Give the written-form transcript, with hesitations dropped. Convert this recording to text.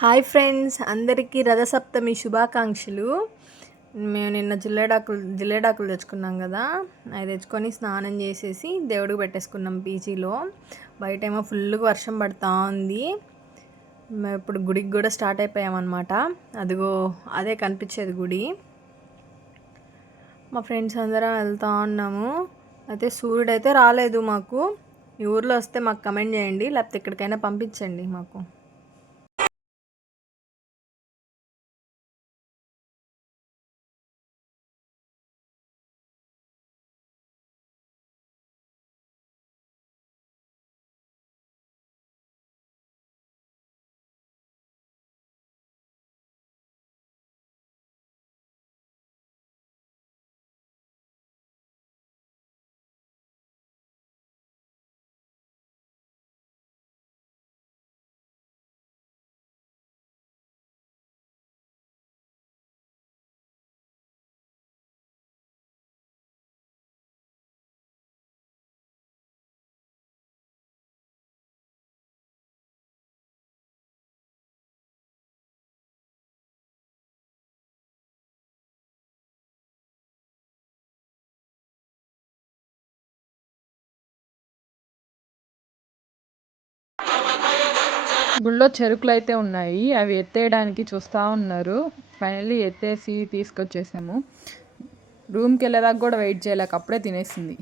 Hi friends, అందరికీ రథసప్తమి శుభాకాంక్షలు. మేము నిన్న జిల్లేడాకులు తెచ్చుకున్నాం కదా, అవి తెచ్చుకొని స్నానం చేసేసి దేవుడికి పెట్టేసుకున్నాం పీజీలో. బయటేమో ఫుల్గా వర్షం పడుతూ ఉంది. మేము ఇప్పుడు గుడికి కూడా స్టార్ట్ అయిపోయామన్నమాట. అదిగో అదే కనిపించేది గుడి. మా ఫ్రెండ్స్ అందరం వెళ్తూ ఉన్నాము. అయితే సూర్యుడు అయితే రాలేదు మాకు. ఈ ఊర్లో వస్తే మాకు కమెంట్ చేయండి, లేకపోతే ఎక్కడికైనా పంపించండి మాకు. గుళ్ళో చెరుకులు అయితే ఉన్నాయి, అవి ఎత్తేయడానికి చూస్తూ ఉన్నారు. ఫైనల్లీ ఎత్తేసి తీసుకొచ్చేసాము. రూమ్కి వెళ్ళేదాకా కూడా వెయిట్ చేయలేక అప్పుడే తినేసింది.